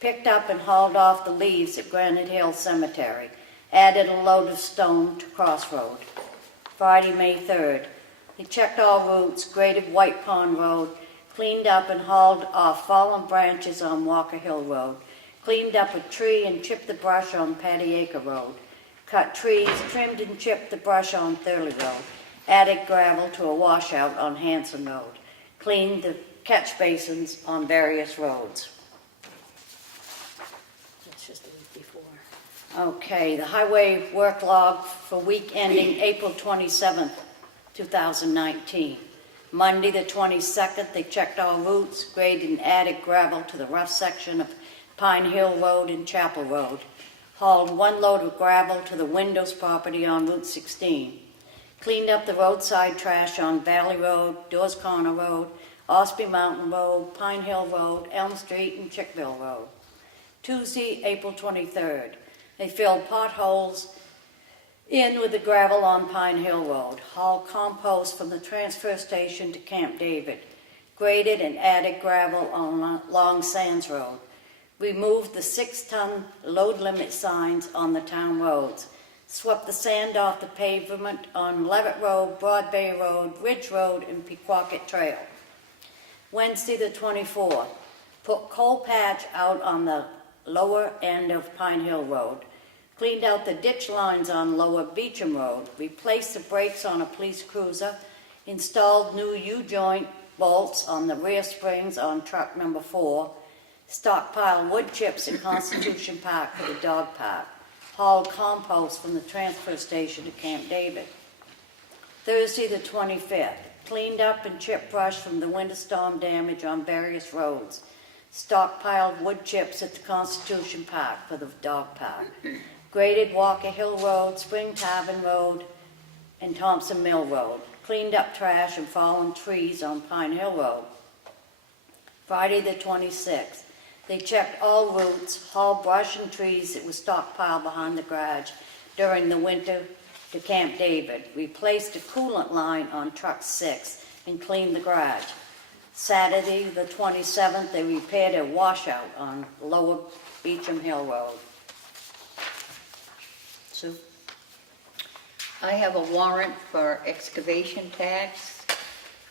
picked up and hauled off the leaves at Granite Hill Cemetery, added a load of stone to Cross Road. Friday, May 3rd, they checked all routes, graded White Pond Road, cleaned up and hauled off fallen branches on Walker Hill Road, cleaned up a tree and chipped the brush on Patty Acre Road, cut trees, trimmed and chipped the brush on Thurley Road, added gravel to a washout on Hanson Road, cleaned the catch basins on various roads. That's just the week before. Okay, the highway work log for week ending April 27th, 2019. Monday the 22nd, they checked all routes, graded and added gravel to the rough section of Pine Hill Road and Chapel Road. Hauled one load of gravel to the Windows property on Route 16. Cleaned up the roadside trash on Valley Road, Doors Corner Road, Ossipee Mountain Road, Pine Hill Road, Elm Street, and Chickville Road. Tuesday, April 23rd, they filled potholes in with the gravel on Pine Hill Road, hauled compost from the transfer station to Camp David, graded and added gravel on Long Sands Road, removed the 6-ton load limit signs on the town roads, swept the sand off the pavement on Levitt Road, Broad Bay Road, Ridge Road, and Pequawket Trail. Wednesday the 24th, put coal patch out on the lower end of Pine Hill Road, cleaned out the ditch lines on Lower Beecham Road, replaced the brakes on a police cruiser, installed new U-joint bolts on the rear springs on truck number 4, stockpiled wood chips in Constitution Park for the dog park, hauled compost from the transfer station to Camp David. Thursday the 25th, cleaned up and chipped brush from the winter storm damage on various roads, stockpiled wood chips at the Constitution Park for the dog park, graded Walker Hill Road, Spring Tavern Road, and Thompson Mill Road, cleaned up trash and fallen trees on Pine Hill Road. Friday the 26th, they checked all routes, hauled brush and trees that was stockpiled behind the garage during the winter to Camp David, replaced a coolant line on truck 6, and cleaned the garage. Saturday the 27th, they repaired a washout on Lower Beecham Hill Road. Sue? I have a warrant for excavation tax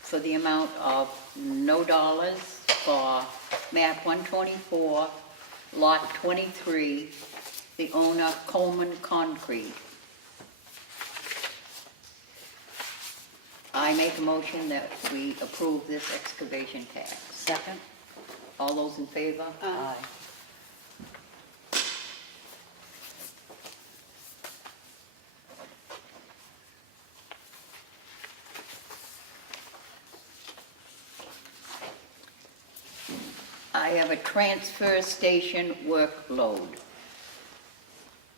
for the amount of no dollars for map 124, lot 23, the owner Coleman Concrete. I make a motion that we approve this excavation tax. Second. All those in favor? Aye. I have a transfer station workload.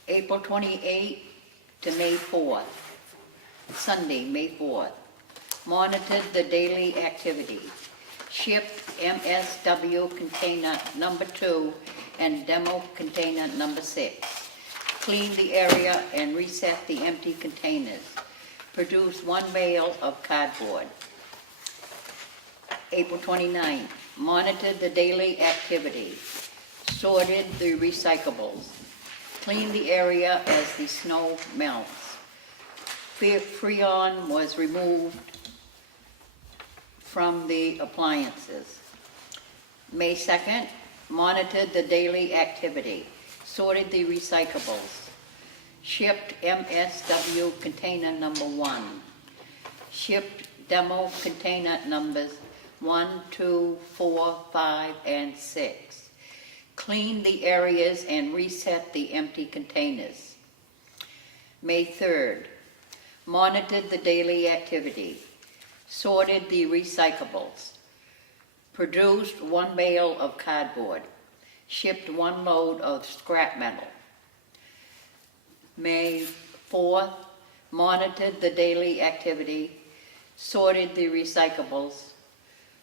April 28th to May 4th, Sunday, May 4th. Monitored the daily activity. Shipped MSW container number 2 and demo container number 6. Cleaned the area and reset the empty containers. Produced 1 bale of cardboard. April 29th, monitored the daily activity, sorted the recyclables, cleaned the area as the snow melts. Freon was removed from the appliances. May 2nd, monitored the daily activity, sorted the recyclables, shipped MSW container number 1, shipped demo container numbers 1, 2, 4, 5, and 6. Cleaned the areas and reset the empty containers. May 3rd, monitored the daily activity, sorted the recyclables, produced 1 bale of cardboard, shipped 1 load of scrap metal. May 4th, monitored the daily activity, sorted the recyclables,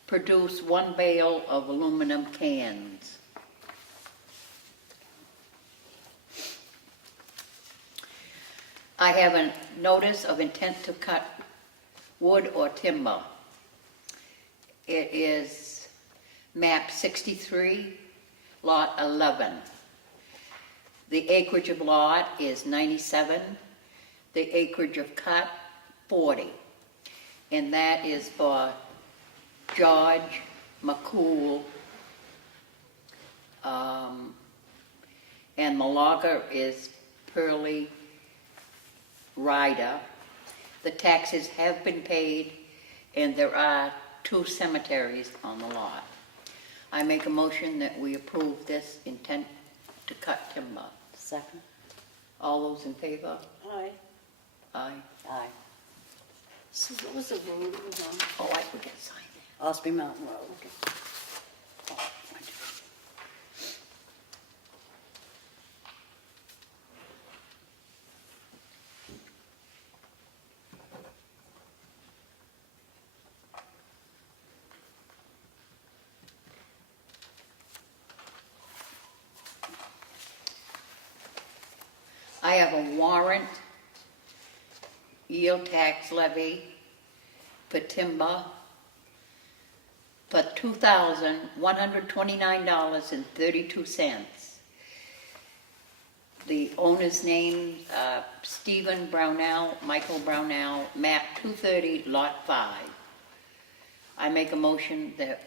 produced 1 bale of aluminum cans. I have a notice of intent to cut wood or timber. It is map 63, lot 11. The acreage of lot is 97, the acreage of cut 40. And that is for George McCool, and the logger is Pearlie Ryder. The taxes have been paid, and there are 2 cemeteries on the lot. I make a motion that we approve this intent to cut timber. Second. All those in favor? Aye. Aye. Aye. So what was the road it was on? Oh, I forget to sign that. Ossipee Mountain Road. Oh, wonderful. I have a warrant, yield tax levy for timber for $2,129.32. The owner's name, Stephen Brownell, Michael Brownell, map 230, lot 5. I make a motion that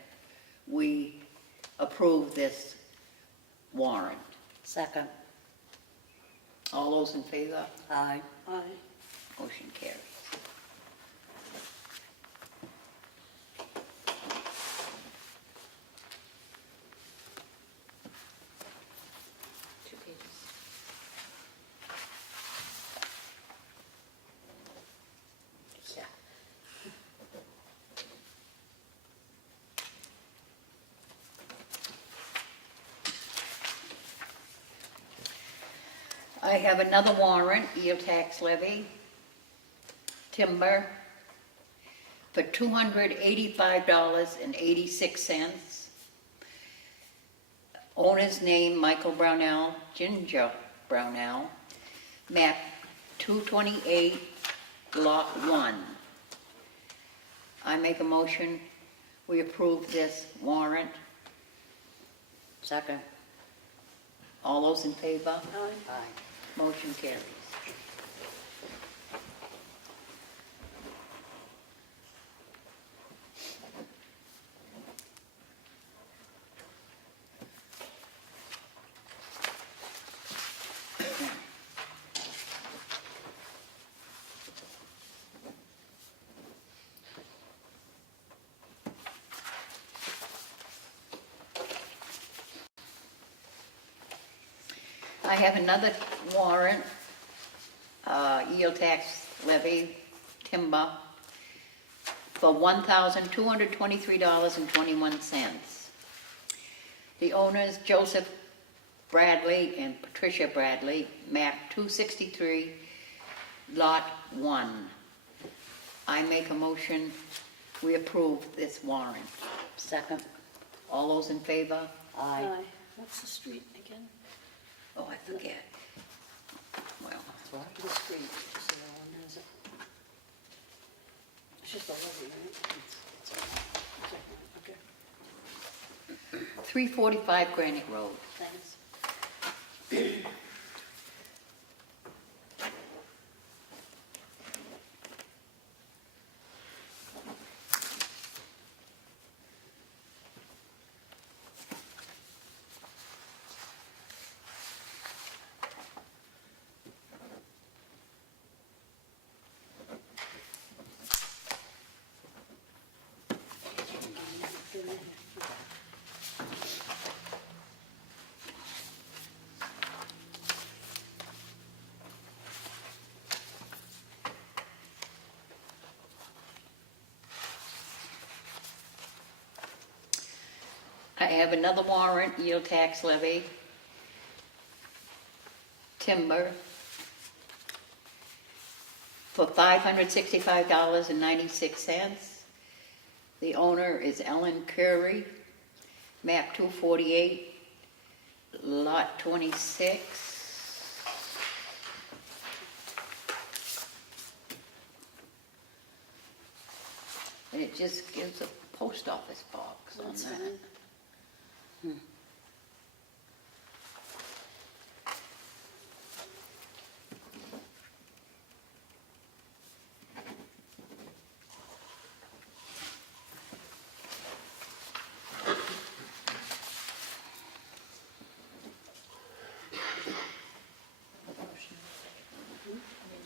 we approve this warrant. Second. All those in favor? Aye. Aye. Motion carries. Two pages. Yeah. I have another warrant, yield tax levy, timber, for $285.86. Owner's name, Michael Brownell, Ginger Brownell, map 228, lot 1. I make a motion, we approve this warrant. Second. All those in favor? Aye. Aye. Motion carries. I have another warrant, yield tax levy, timber, for $1,223.21. The owners, Joseph Bradley and Patricia Bradley, map 263, lot 1. I make a motion, we approve this warrant. Second. All those in favor? Aye. What's the street again? Oh, I forget. Well, The street, just so no one has it. It's just a levy, right? Okay, 345 Granite Road. thanks. I have another warrant, yield tax levy, timber, for $565.96. The owner is Ellen Curry, map 248, lot 26. And it just gives a post office box on That's that. fine.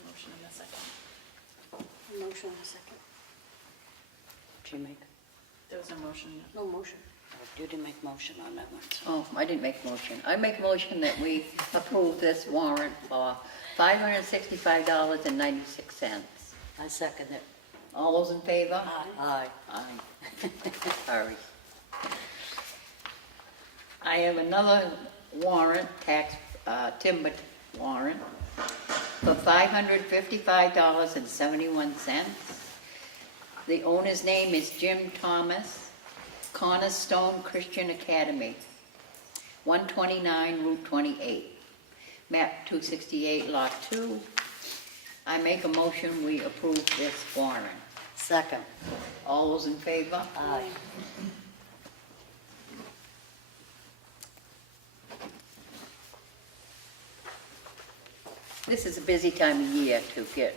Motion in a second. Motion in a second. Did you make, There was a motion. No motion. you didn't make motion on that one. Oh, I didn't make a motion. I make a motion that we approve this warrant for $565.96. I second it. All those in favor? Aye. Aye. Sorry. I have another warrant, tax, timber warrant, for $555.71. The owner's name is Jim Thomas, Cornerstone Christian Academy, 129 Route 28, map 268, lot 2. I make a motion, we approve this warrant. Second. All those in favor? Aye. This is a busy time of year to get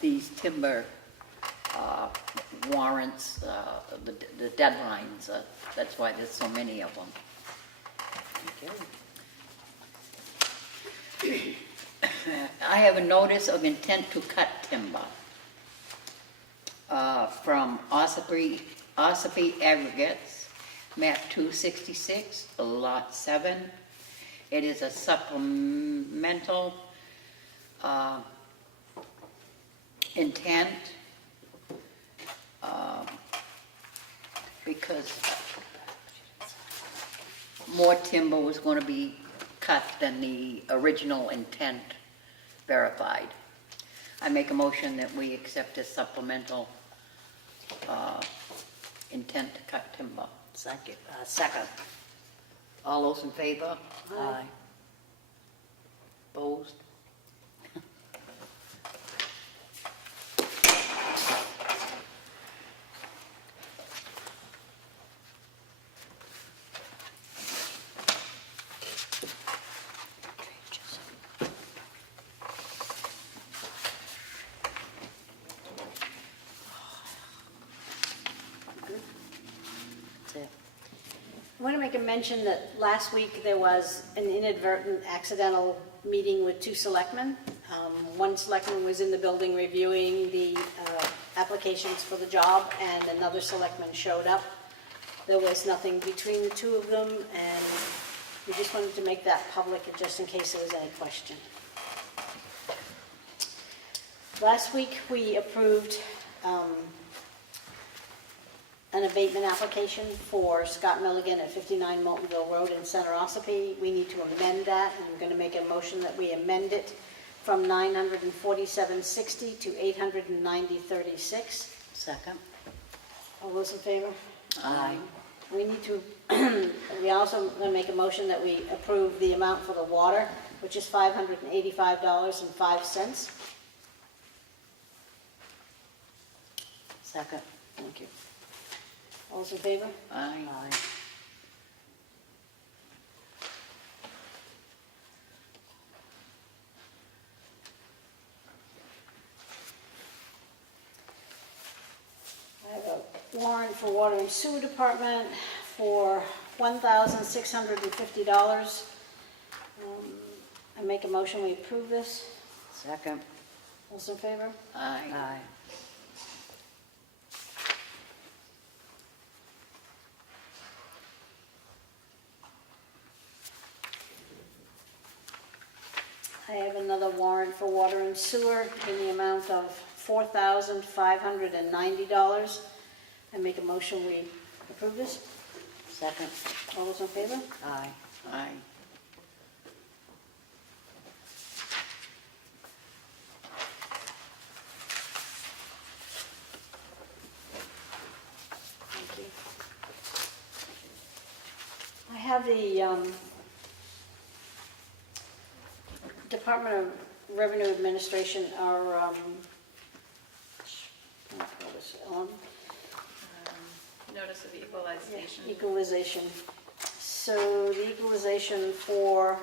these timber warrants, the deadlines. That's why there's so many of them. I have a notice of intent to cut timber from Ossipee Aggregates, map 266, lot 7. It is a supplemental intent because more timber was going to be cut than the original intent verified. I make a motion that we accept this supplemental intent to cut timber. Second. Second. All those in favor? Aye. Opposed? That's it. I want to make a mention that last week there was an inadvertent accidental meeting with two selectmen. One selectman was in the building reviewing the applications for the job, and another selectman showed up. There was nothing between the two of them, and We just wanted to make that public just in case there was any question. Last week, we approved an abatement application for Scott Milligan at 59 Moltenville Road in Center Ossipee. We need to amend that, and I'm going to make a motion that we amend it from $947.60 to $890.36. Second. All those in favor? Aye. We need to, we also going to make a motion that we approve the amount for the water, which is $585.05. Second. Thank you. All those in favor? Aye. I have a warrant for Water and Sewer Department for $1,650. I make a motion, we approve this. Second. All those in favor? Aye. Aye. I have another warrant for water and sewer in the amount of $4,590. I make a motion, we approve this. Second. All those in favor? Aye. Aye. Thank you. I have the Department of Revenue Administration, our, Notice of equalization. equalization. So the equalization for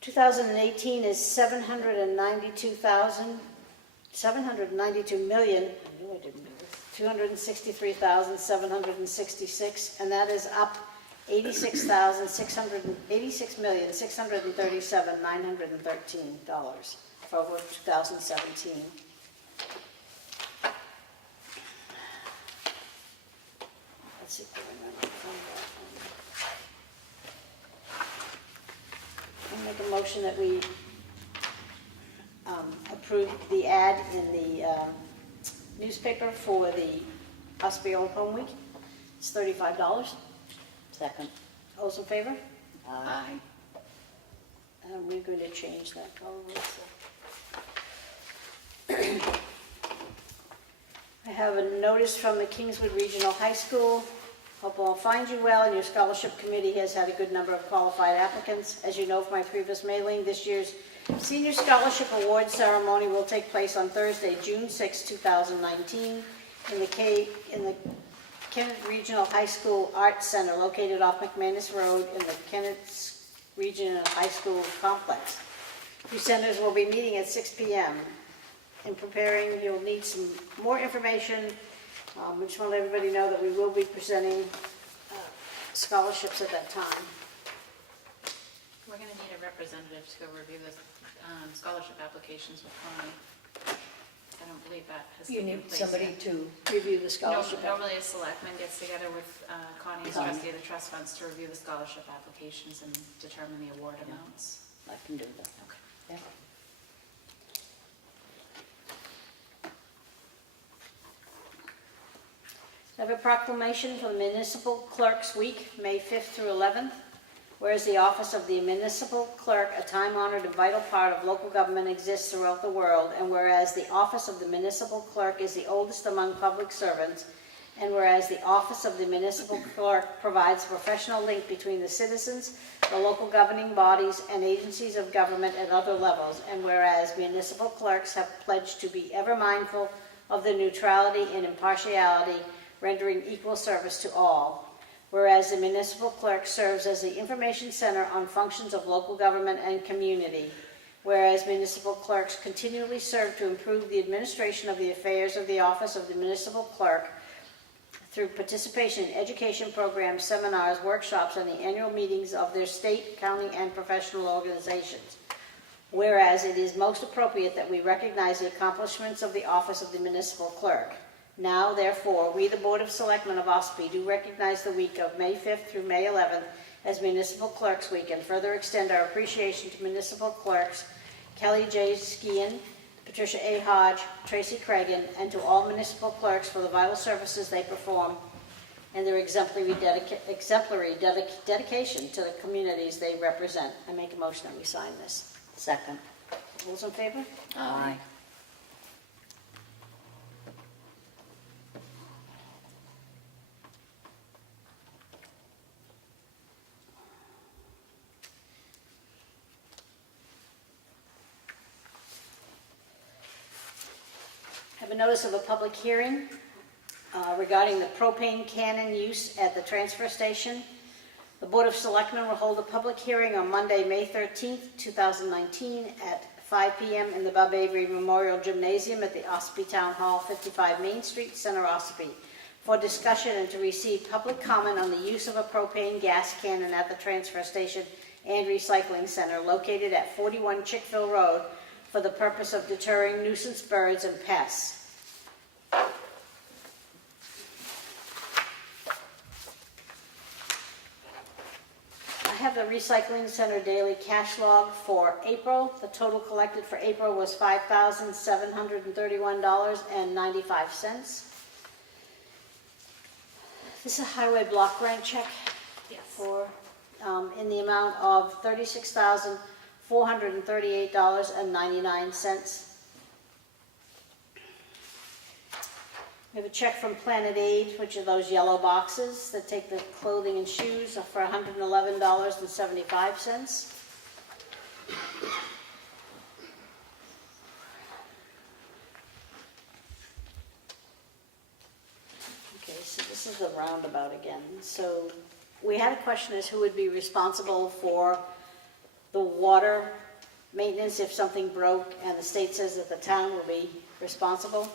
2018 is $263,766, and that is up $86,637,913 for over 2017. Let's see. I'll make a motion that we approve the ad in the newspaper for the Ossipee Old Home Week. It's $35. Second. All those in favor? Aye. And we're going to change that probably. So. I have a notice from the Kingswood Regional High School. Hope all finds you well, and your scholarship committee has had a good number of qualified applicants. As you know from my previous mailing, this year's Senior Scholarship Award ceremony will take place on Thursday, June 6, 2019, in the Kennett Regional High School Arts Center, located off McManus Road in the Kennett Regional High School complex. Presenters will be meeting at 6 p.m. In preparing, you'll need some more information. We just want to let everybody know that we will be presenting scholarships at that time. We're going to need a representative to go review the scholarship applications with Connie. I don't believe that has You taken need place somebody yet. to, Review the scholarship. Normally, a selectman gets together with Connie as trustee of the trust funds to review the scholarship applications and determine the award amounts. I can do that. Okay. Yeah. I have a proclamation for the Municipal Clerks Week, May 5th through 11th. Whereas the office of the municipal clerk, a time-honored and vital part of local government, exists throughout the world, and whereas the office of the municipal clerk is the oldest among public servants, and whereas the office of the municipal clerk provides a professional link between the citizens, the local governing bodies, and agencies of government at other levels, and whereas municipal clerks have pledged to be ever mindful of the neutrality and impartiality, rendering equal service to all. Whereas the municipal clerk serves as the information center on functions of local government and community. Whereas municipal clerks continually serve to improve the administration of the affairs of the office of the municipal clerk through participation in education programs, seminars, workshops, and the annual meetings of their state, county, and professional organizations. Whereas it is most appropriate that we recognize the accomplishments of the office of the municipal clerk. Now, therefore, we, the Board of Selectmen of Ossipee, do recognize the week of May 5th through May 11th as Municipal Clerks Week, and further extend our appreciation to municipal clerks Kelly J. Skian, Patricia A. Hodge, Tracy Cragen, and to all municipal clerks for the vital services they perform and their exemplary dedication to the communities they represent. I make a motion that we sign this. Second. All those in favor? Aye. Have a notice of a public hearing regarding the propane cannon use at the transfer station. The Board of Selectmen will hold a public hearing on Monday, May 13th, 2019 at 5 p.m. in the Bub Avery Memorial Gymnasium at the Ossipee Town Hall, 55 Main Street, Center, Ossipee, for discussion and to receive public comment on the use of a propane gas cannon at the transfer station and recycling center located at 41 Chickville Road for the purpose of deterring nuisance birds and pests. I have the recycling center daily cash log for April. The total collected for April was $5,731.95. This is a highway block grant check for in the amount of $36,438.99. We have a check from Planet Aid, which are those yellow boxes that take the clothing and shoes, for $111.75. Okay, so this is the roundabout again. So we had a question as who would be responsible for the water maintenance if something broke, and the state says that the town will be responsible.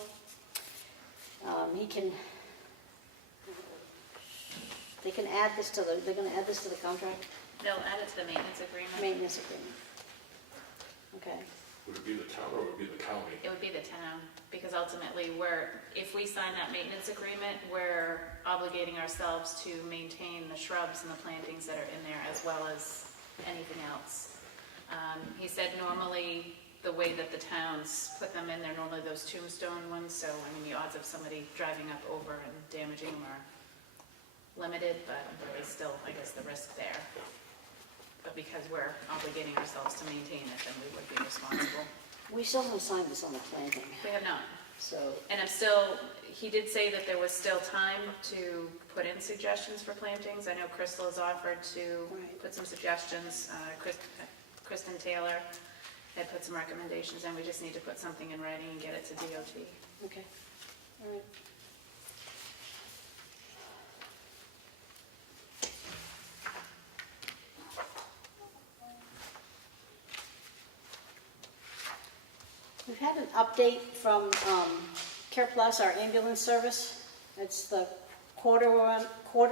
They can add this to they're going to add this to the contract? They'll add it to the maintenance agreement. Maintenance agreement. Okay. Would it be the town or would it be the county? It would be the town, because ultimately if we sign that maintenance agreement, we're obligating ourselves to maintain the shrubs and the plantings that are in there as well as anything else. He said normally the way that the towns put them in, they're normally those tombstone ones, so I mean the odds of somebody driving up over and damaging them are limited, but there is still, I guess, the risk there. But because we're obligating ourselves to maintain it, then we would be responsible. We still haven't signed this on the planting, We have not. so. And he did say that there was still time to put in suggestions for plantings. I know Crystal has offered to Right. put some suggestions. Kristen Taylor had put some recommendations, and we just need to put something in writing and get it to DOT. Okay, all right. We've had an update from Care Plus, our ambulance service. It's the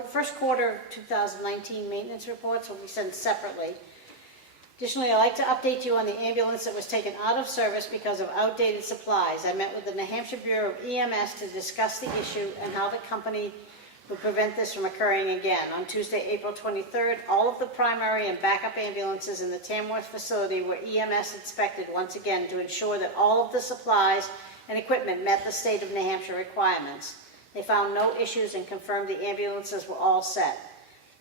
first quarter 2019 maintenance reports will be sent separately. Additionally, I'd like to update you on the ambulance that was taken out of service because of outdated supplies. I met with the New Hampshire Bureau of EMS to discuss the issue and how the company would prevent this from occurring again. On Tuesday, April 23rd, all of the primary and backup ambulances in the Tamworth facility were EMS inspected once again to ensure that all of the supplies and equipment met the state of New Hampshire requirements. They found no issues and confirmed the ambulances were all set.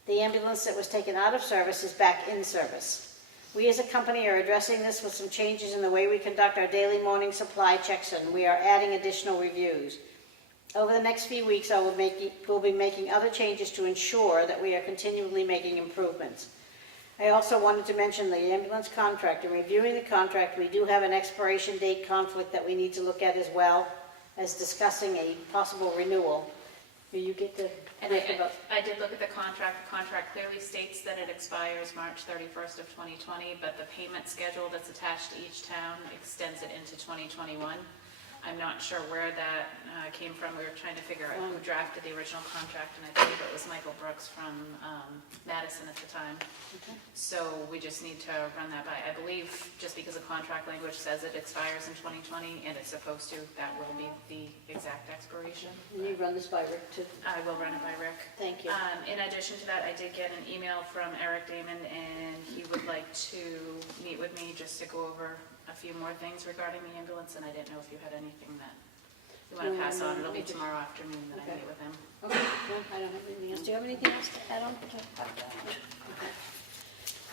The ambulance that was taken out of service is back in service. We as a company are addressing this with some changes in the way we conduct our daily morning supply checks, and we are adding additional reviews. Over the next few weeks, we'll be making other changes to ensure that we are continually making improvements. I also wanted to mention the ambulance contract. In reviewing the contract, we do have an expiration date conflict that we need to look at as well as discussing a possible renewal. Do you get to think about? I did look at the contract. The contract clearly states that it expires March 31st of 2020, but the payment schedule that's attached to each town extends it into 2021. I'm not sure where that came from. We were trying to figure out who drafted the original contract, and I believe it was Michael Brooks from Madison at the time. Okay. So we just need to run that by. I believe just because the contract language says it expires in 2020, and it's supposed to, that will be the exact expiration. And you run this by Rick too? I will run it by Rick. Thank you. In addition to that, I did get an email from Eric Damon, and he would like to meet with me just to go over a few more things regarding the ambulance, and I didn't know if you had anything that you want to pass on. It'll be tomorrow afternoon that I meet with him. Okay, no, I don't have anything else. Do you have anything else to add on? Okay.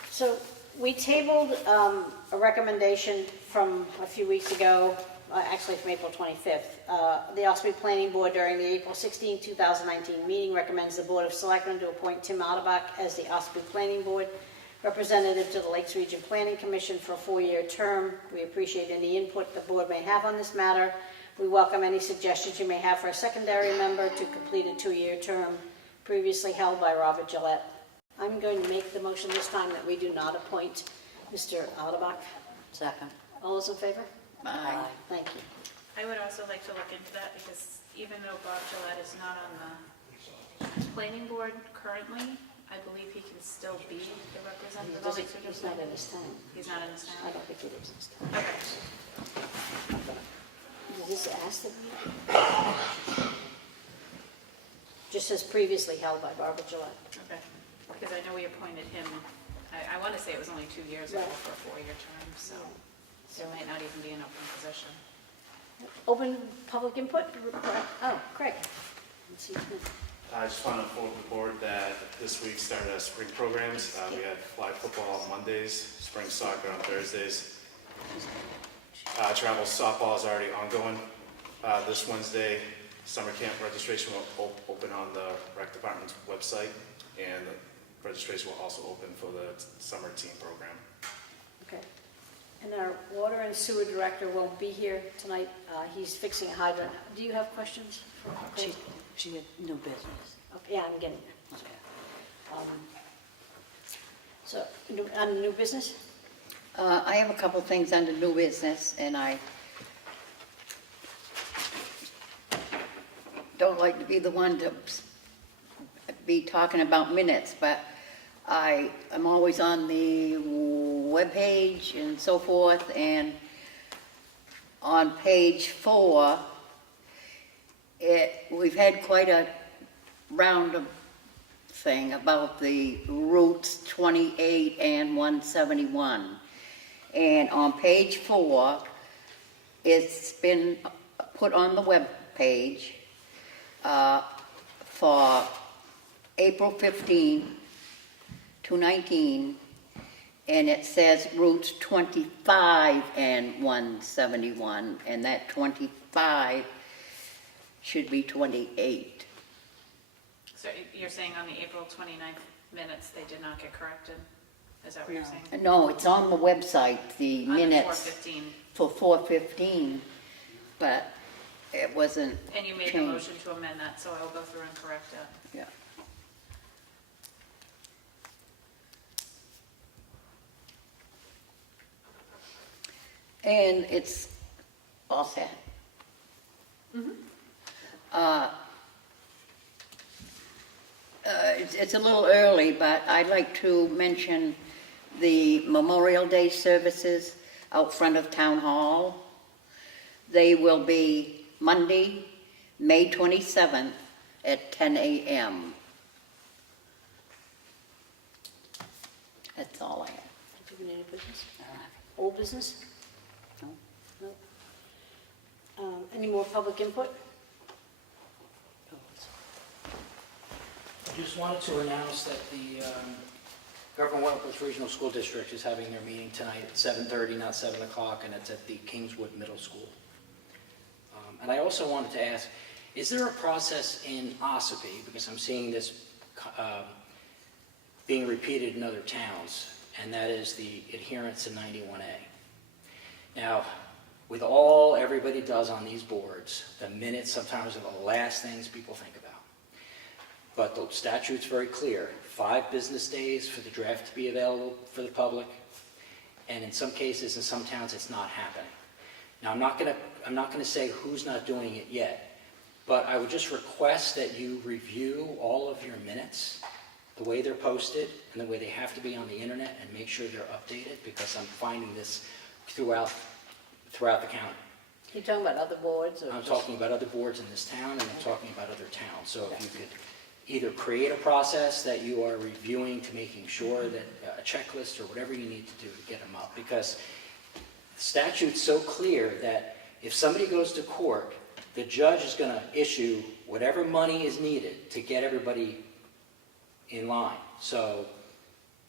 So we tabled a recommendation from a few weeks ago, actually from April 25th. The Ossipee Planning Board during the April 16, 2019 meeting recommends the Board of Selectmen to appoint Tim Otterbach as the Ossipee Planning Board representative to the Lakes Region Planning Commission for a 4-year term. We appreciate any input the board may have on this matter. We welcome any suggestions you may have for a secondary member to complete a 2-year term previously held by Robert Gillette. I'm going to make the motion this time that we do not appoint Mr. Otterbach. Second. All those in favor? Aye. Thank you. I would also like to look into that because even though Bob Gillette is not on the planning board currently, I believe he can still be the representative of Lakes Region He's not in Planning. this town. He's not in this I town? don't think he lives in this town. Okay. Does this ask that we? Just says previously held by Barbara Gillette. Okay. Because I know we appointed him, I want to say it was only 2 years ago Right. for a 4-year term, so there might not even be an open position. Open public input? Oh, Craig. Let's see. I just want to inform the board that this week started our spring programs. We had flag football on Mondays, spring soccer on Thursdays. Travel softball is already ongoing. This Wednesday, summer camp registration will open on the rec department's website, and the registration will also open for the summer team program. Okay. And our water and sewer director won't be here tonight. He's fixing a hydrant. Do you have questions for Craig? She had no business. Okay, yeah, I'm getting there. Okay. So, on new business? I have a couple things under new business, and I don't like to be the one to be talking about minutes, but I am always on the webpage and so forth, and on page 4, we've had quite a round of thing about the routes 28 and 171. And on page 4, it's been put on the web page for April 15 to 19, and it says routes 25 and 171, and that 25 should be 28. So you're saying on the April 29th minutes, they did not get corrected? Is that what you're saying? No, it's on the website, the On the minutes 4:15. for 4:15, but it wasn't And you made the changed. motion to amend that, so I will go through and correct it. Yeah. And it's all set. It's a little early, but I'd like to mention the Memorial Day services out front of Town Hall. They will be Monday, May 27th at 10 a.m. That's all I have. Do we need any business? Old business? No. No. Any more public input? I just wanted to announce that the GovernmentOversite Regional School District is having their meeting tonight at 7:30, not 7 o'clock, and it's at the Kingswood Middle School. And I also wanted to ask, is there a process in Ossipee, because I'm seeing this being repeated in other towns, and that is the adherence to 91A. Now, with all everybody does on these boards, the minutes sometimes are the last things people think about. But the statute's very clear, 5 business days for the draft to be available for the public, and in some cases, in some towns, it's not happening. Now, I'm not gonna say who's not doing it yet, But I would just request that you review all of your minutes, the way they're posted and the way they have to be on the internet, and make sure they're updated, because I'm finding this throughout the county. You talking about other boards or? I'm talking about other boards in this town, and I'm talking about other towns. So if you could either create a process that you are reviewing to making sure that a checklist or whatever you need to do to get them up, because the statute's so clear that if somebody goes to court, the judge is going to issue whatever money is needed to get everybody in line. So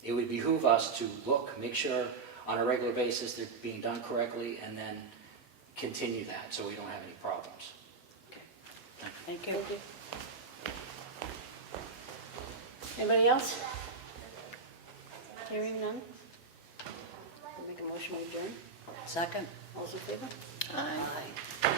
it would behoove us to look, make sure on a regular basis they're being done correctly, and then continue that so we don't have any problems. Thank you. Thank you. Anybody else? Hearing none? I'll make a motion to adjourn. Second? All those in favor? Aye. Aye.